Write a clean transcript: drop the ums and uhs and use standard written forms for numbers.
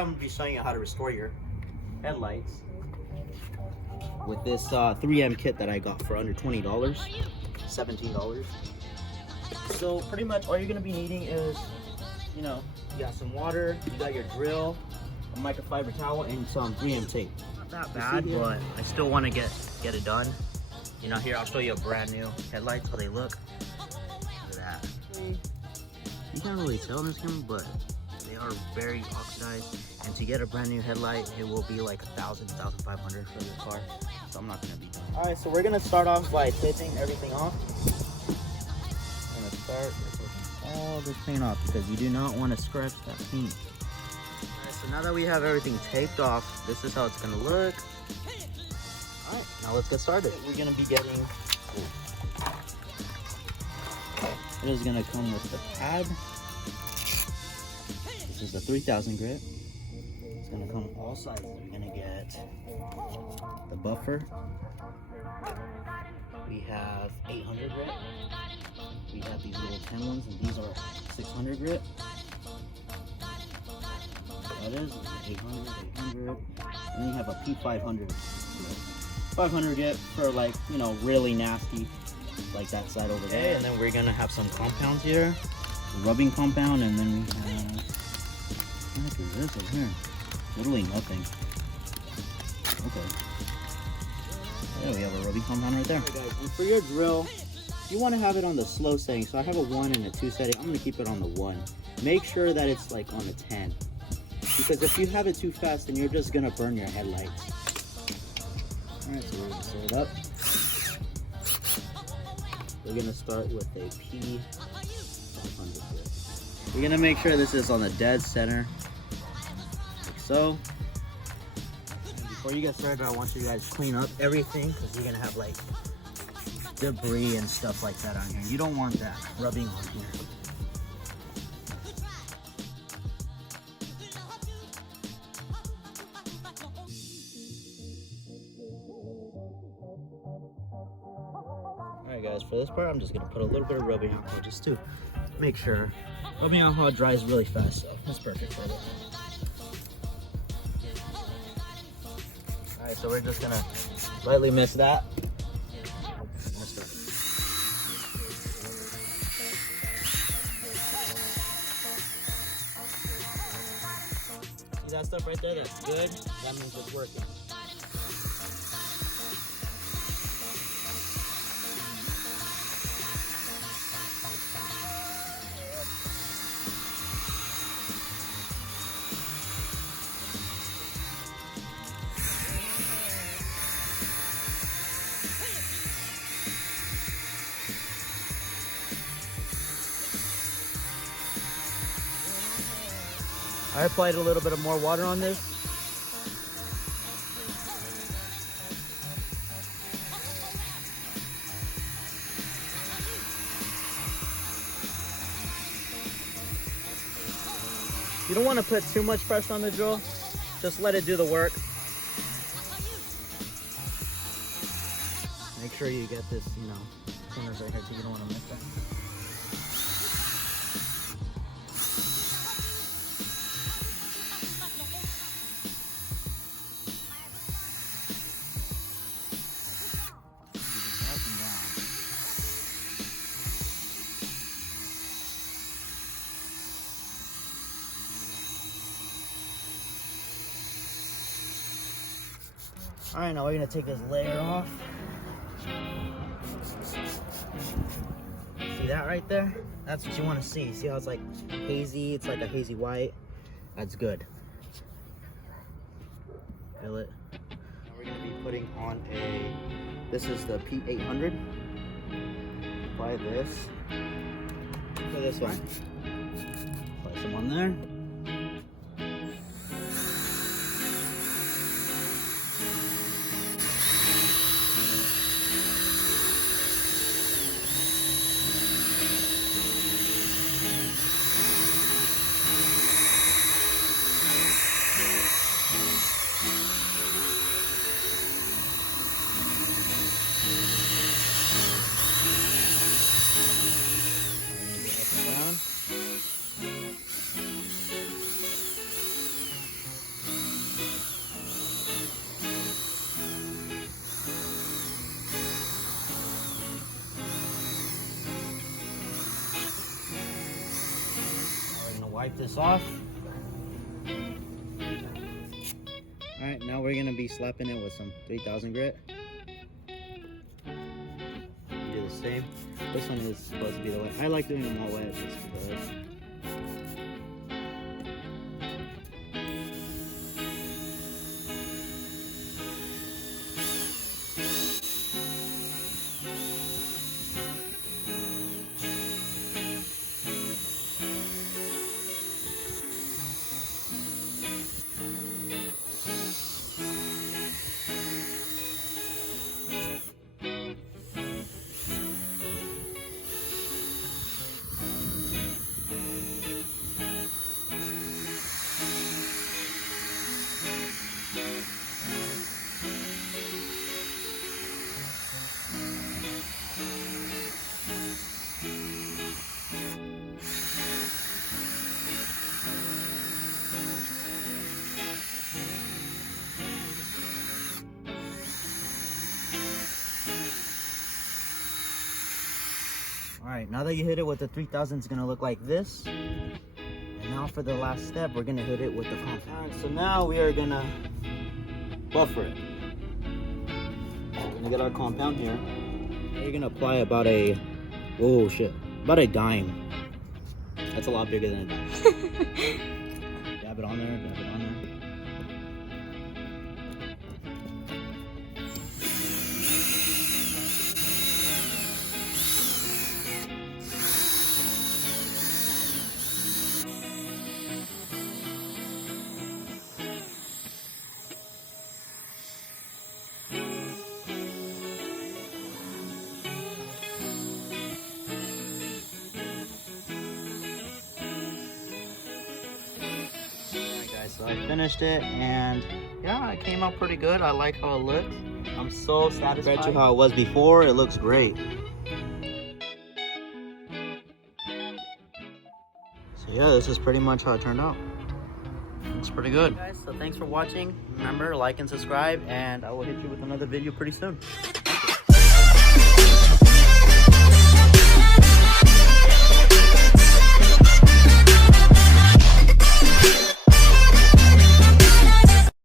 I'm going to be showing you how to restore your headlights with this 3M kit that I got for under $20, $17. So pretty much all you're going to be needing is, you know, you got some water, you got your drill, a microfiber towel, and some 3M tape. Not that bad, but I still want to get it done. You know, here I'll show you a brand new headlights, how they look. Look at that. You can't really tell in this camera, but they are very oxidized. And to get a brand new headlight, it will be like $1,000, $1,500 for this car. So I'm not gonna be doing it. All right, so we're gonna start off by taking everything off. I'm gonna start with all this paint off because you do not want to scratch that paint. All right, so now that we have everything taped off, this is how it's gonna look. All right, now let's get started. We're gonna be getting. It is gonna come with the pad. This is the 3000 grit. It's gonna come all sizes. You're gonna get the buffer. We have 800 grit. We have these little 10 ones, and these are 600 grit. That is 800, 800. And then you have a P500. 500 grit for, like, you know, really nasty, like that side over there. And then we're gonna have some compounds here, rubbing compound, and then we have, what is this over here? Literally nothing. Okay. There we have a rubbing compound right there. Right, guys, and for your drill, you want to have it on the slow setting. So I have a 1 and a 2 setting. I'm gonna keep it on the 1. Make sure that it's like on the 10, because if you have it too fast, then you're just gonna burn your headlights. All right, so we're gonna set it up. We're gonna start with a P500 grit. You're gonna make sure this is on the dead center, like so. And before you get started, I want you guys to clean up everything because you're gonna have like debris and stuff like that on here. You don't want that rubbing on here. Alright guys, for this part I'm just going to put a little bit of rubbing alcohol just to make sure. Rubbing alcohol dries really fast, so that's perfect for it. Alright, so we're just going to lightly mist that. See that stuff right there? That's good. That means it's working. I applied a little bit of more water on this. You don't want to put too much pressure on the drill. Just let it do the work. Make sure you get this, you know, corners right here so you don't want to miss that. All right, now we're gonna take this layer off. See that right there? That's what you want to see. See how it's like hazy? It's like a hazy white. That's good. Feel it? Now we're gonna be putting on this is the P800. Apply this. For this one. Apply some on there. Wipe this off. Alright, now we're gonna be slapping it with some 3000 grit. Do the same. This one is supposed to be the wet. I like doing them all wet just because. Alright, now that you hit it with the 3000, it's gonna look like this. And now for the last step, we're gonna hit it with the compound. So now we are gonna buffer it. We're gonna get our compound here. We're gonna apply about a, oh shit, about a dime. That's a lot bigger than a dime. Dab it on there, dab it on there. So I finished it, and yeah, it came out pretty good. I like how it looked. I'm so satisfied. Compared to how it was before, it looks great. So yeah, this is pretty much how it turned out. Looks pretty good. Guys, so thanks for watching. Remember, like and subscribe, and I will hit you with another video pretty soon.